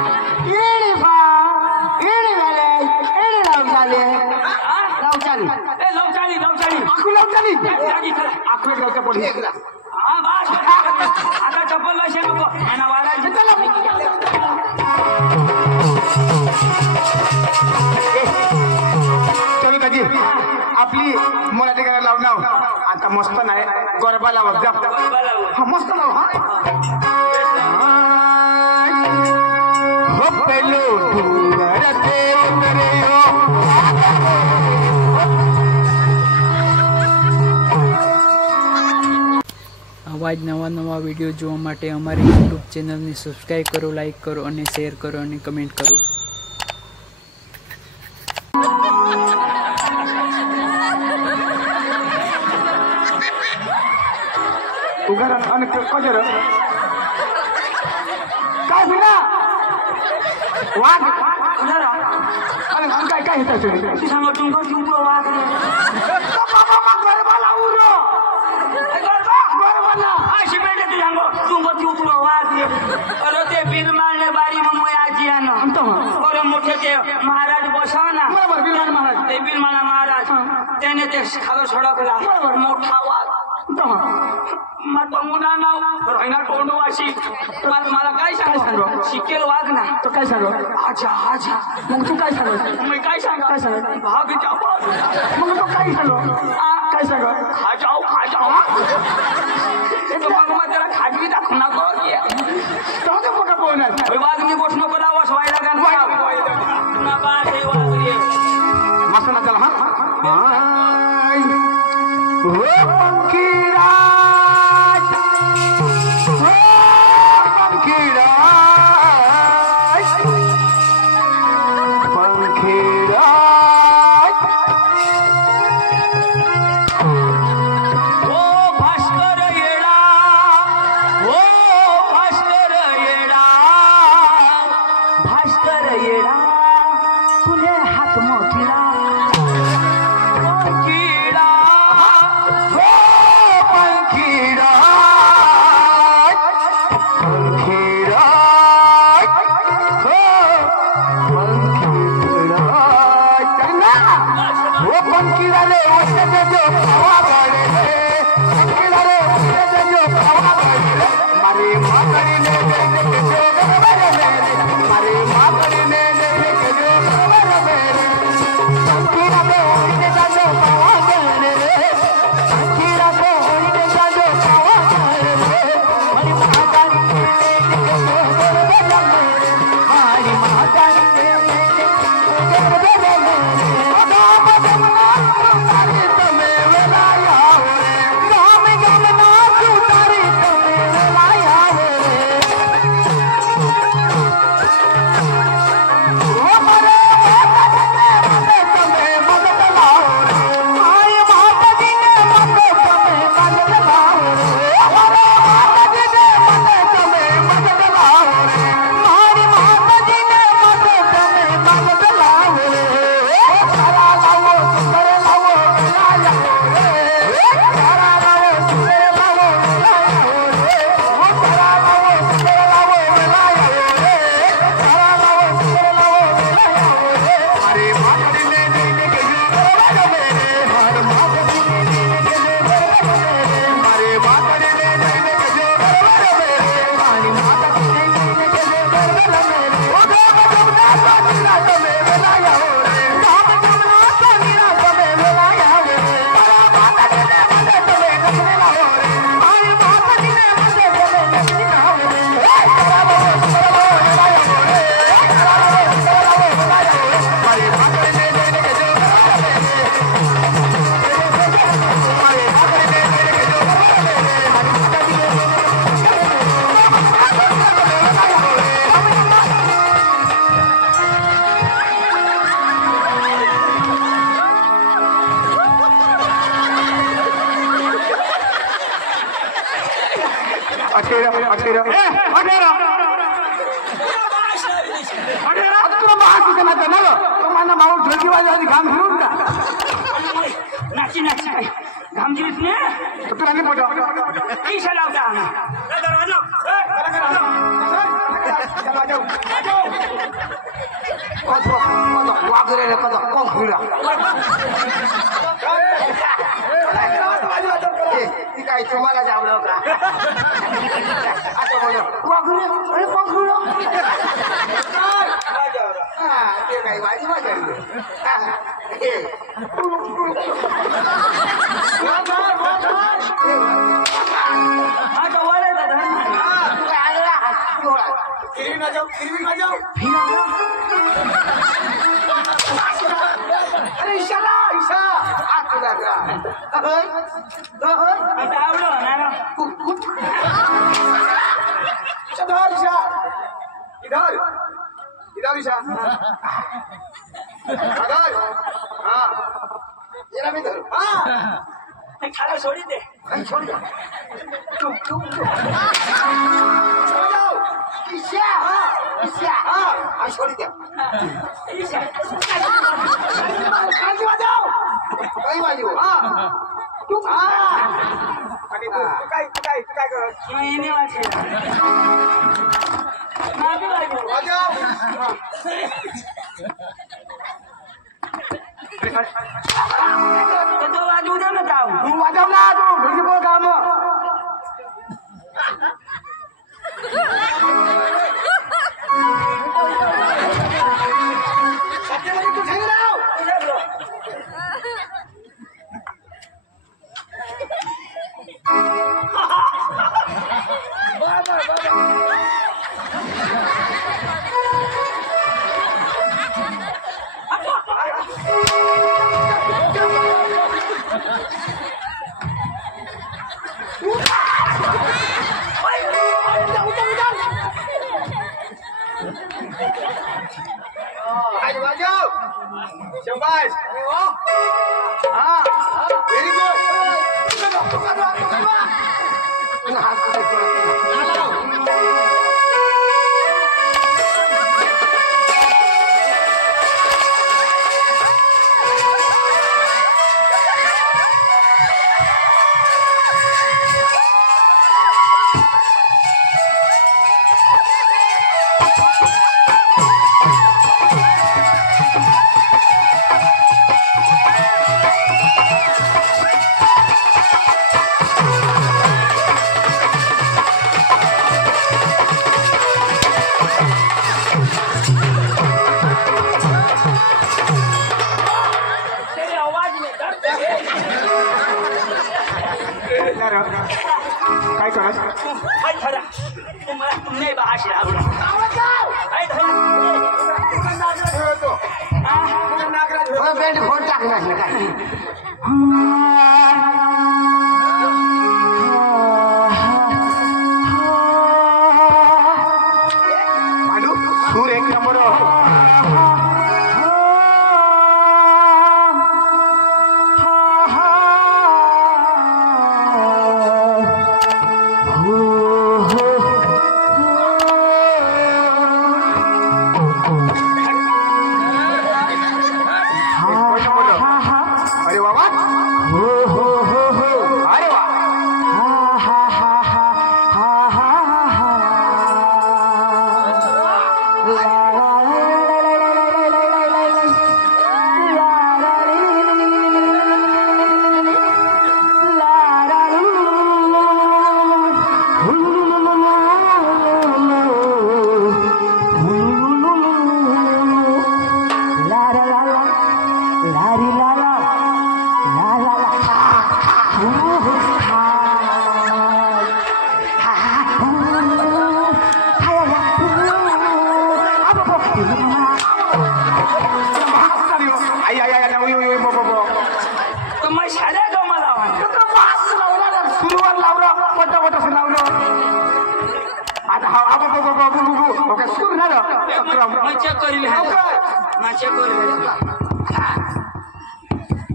इणी फा इणी वेले इणी लावचाली लावचाली ए लवचाली आखू लावचाली जागी चला आखू एक लावचा पडली हा बस आता चप्पल लावशे नको आणि वाला चला कविताजी आपली मराठी गाणं लाव नाव आता मस्त नाही गरबा लावत जा हा मस्त लाव हा हो पेलो डूंगर ते उतरे हो આવા જ નવા વિડીયો જોવા માટે અમારી યુટ્યુબ ચેનલને સબસ્ક્રાઈબ કરો, લાઈક કરો અને શેર કરો અને કમેન્ટ કરો. उगारा आणि कजर काय बिना वाघ उधारा आणि काय काय हिता तुम्ही ती सांग तुमको तुमको वाग रे बाबा मग गरबा लावू रो गरबा ना अशी बेटे ती सांग तुमको तुमको वाग रे अरे ते बिल मारने बारी में मैं आजी आनो आमतो अरे मोठे ते महाराज बसाव ना बरोबर बिलवान महाराज ते बिल माना महाराज त्याने ते खाबर सोडकला बरोबर मोठा वाघ मग मुला नाव रोहिना तोंडवाशी मला काय सांगू शिकेल वाघ ना तो काय सांगू आजा आजा मग तू काय सांगू मी काय सांगा काय सांगू भाग जाओ मग तो काय सांगू काय सांगू खा जाओ तो मग मग त्याला खाजगी दाखवू नको तो तो पका बोलणार वाघनी गोष्ट नको लावस व्हायला का ना बाळ हे वाघ रे मस्त ना चला हा हो पंखीराज हो पंखीराज पंखीराज ओ भास्कर येडा ओ भास्कर येडा तुले हात मोठीला नाची नाची घाम गिरीत ने तो तुला नाही पोटा लावता तुम्हाला जावलं का असं बोल वाघुरं अरे वाघुरं ते नाही माझी माझ्या हा जवळ आहे दादा फिरवी ना जाऊ अरे इशाला इशा तुला आता आवडलं ना इधर ईशा इधर इधर ईशा इधर हाँ ये भी धर हाँ खाला सोडी दे छोड़ दो तुम ईशा ईशा हाँ छोड़ दो काजी बजाओ कई बाजू हाँ तू काय कर येणे वाचे बजाओ तो वाजू दे ना जाऊ तू बजाव ना तू तुझी बोल काम सत्यमध्ये तू सांग राव बजाव शाबाश हाँ वेरी काय करत काय खरा तुम्हाला नाही भाषा आवडा काय बेड फोन टाकणार काय सूर एक नंबर अरे बाबा अरे वा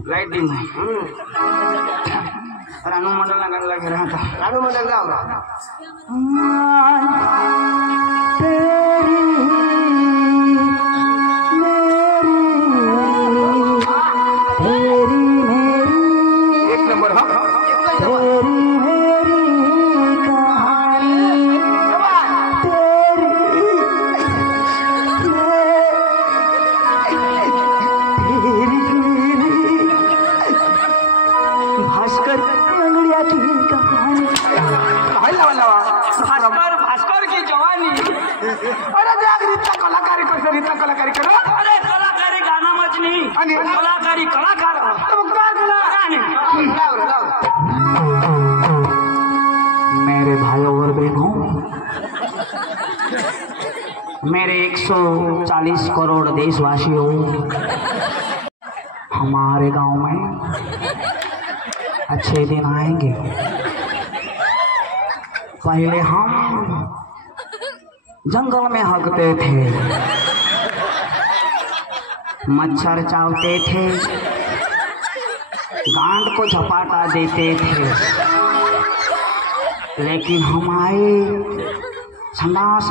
लाइट दिन रानू मंडल ना गाना लगे रहा था रानू मंडल गाओ एक नंबर हाँ भास्कर अंगड़िया की कहानी अरे देख रीता कलाकारी करतो रीता कलाकारी करो अरे कलाकारी गाना मजनी आणि कलाकारी कलाकार मग काय झालं लाव रे लाव मेरे भाइयों और बहनों मेरे 140 करोड़ देशवासियों हमारे गांव में अच्छे दिन आएंगे। पहले हम जंगल में हगते थे, मच्छर चावते थे, गांड को झपाटा देते थे, लेकिन हम आए संडास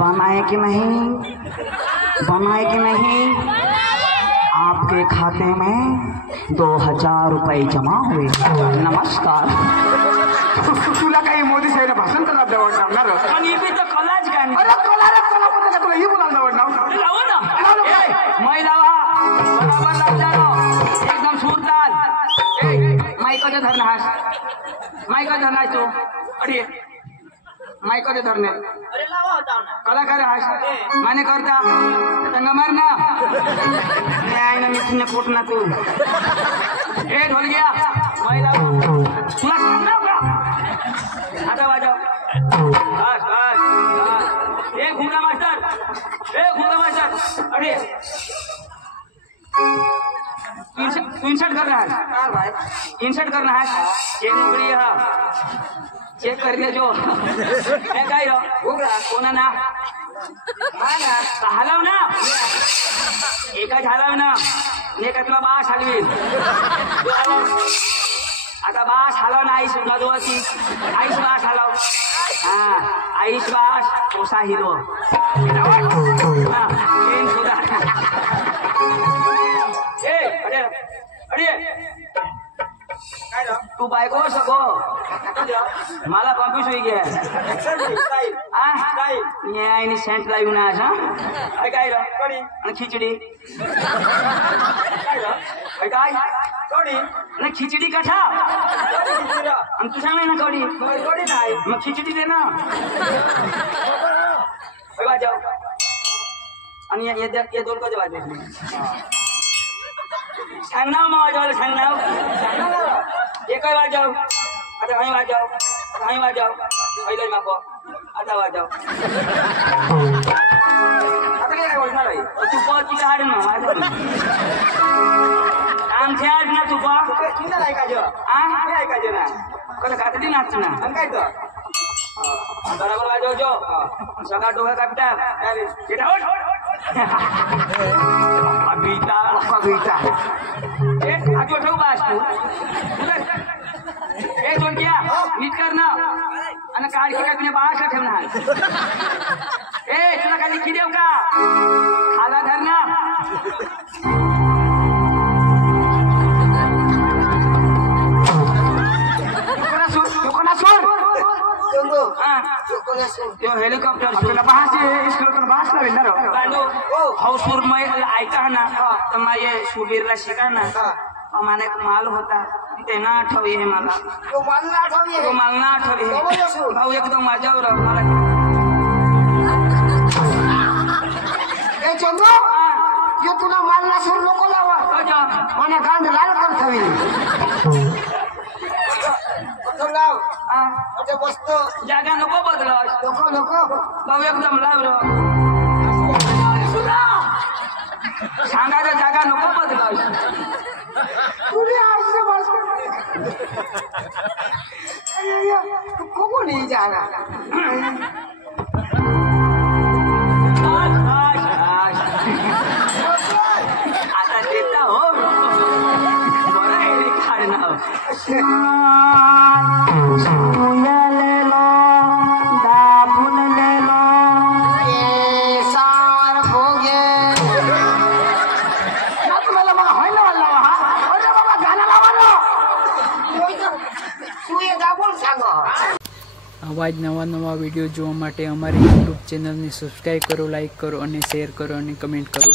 बनाए कि नहीं आपके खाते में 2000 रुपये जमा हुए। नमस्कार। तुला काही मोदी साहेब भाषण करत आवडणार पण ही बी तर कलाच गाणी अरे कला पद्धत तुला ही बोलायला आवडणार लावू ना महिला बराबर लावजारो एकदम सुरताल माईकचे धरणे हास माईक धरणार तू अरे माईकचे धरणे कलाकार हास माने करता तंग मार ना न्याय ना मिठने पोट ना तू ए ढोल गया महिला तुला सांगणार का आता वाजव बस एक घूमना मास्टर अरे इंसर्ट करना है इंसर्ट करना है ये नौकरी है चेक कर ले जो मैं काय कोणा ना हलव ना एका हलव ना एकातला बास हलवी आता बास हलव ना आईस नदवती आईस बास हलव हाँ आईस बास पोसा हिरो तू बायको सगो मला कॉम्प्युस होई गया आईने सेंट लावून आज काय आणि खिचडी काय ना खिचडी कथा आणि तू सांग ना कडी नाही मग खिचडी दे ना वाजव आणि ये दोन कधी वाजव सांगना मग वाजवायला सांगना एकही वाजव आता काही वाजव पहिलं मागो आता वाजव आता काय बोलणार आहे तू पची हाड ना वाजव आमचे हाड ना तू किती ऐकायचं ना कसं कातडी नाच ना काय तर बराबर वाजव जो सगळा डोका कापटा कविता आजो ठेवू बास तू ए दोन क्या नीट कर ना आणि काळजी काय बास ठेवणार ए तुला खाली की देऊ का खाला धर ना हेलिकॉप्टर हाऊसफुल ऐका ना तर माझे सुबीरला शिका ना माने माल होता ते ना आठवये हे मला तो माल ना आठवये भाऊ एकदम माझ्यावर मला चंद्र जो तुला मालना सोड नको लावा मला गांड लाल करत हवी मस्त जागा नको बदल नको भाऊ एकदम लाव सांगायचं जागा नको बदल कोणी जागा आता देता हो बरं आहे खाणं આવા જ નવા વિડીયો જોવા માટે અમારી યુટ્યુબ ચેનલને સબસ્ક્રાઈબ કરો, લાઈક કરો અને શેર કરો અને કમેન્ટ કરો.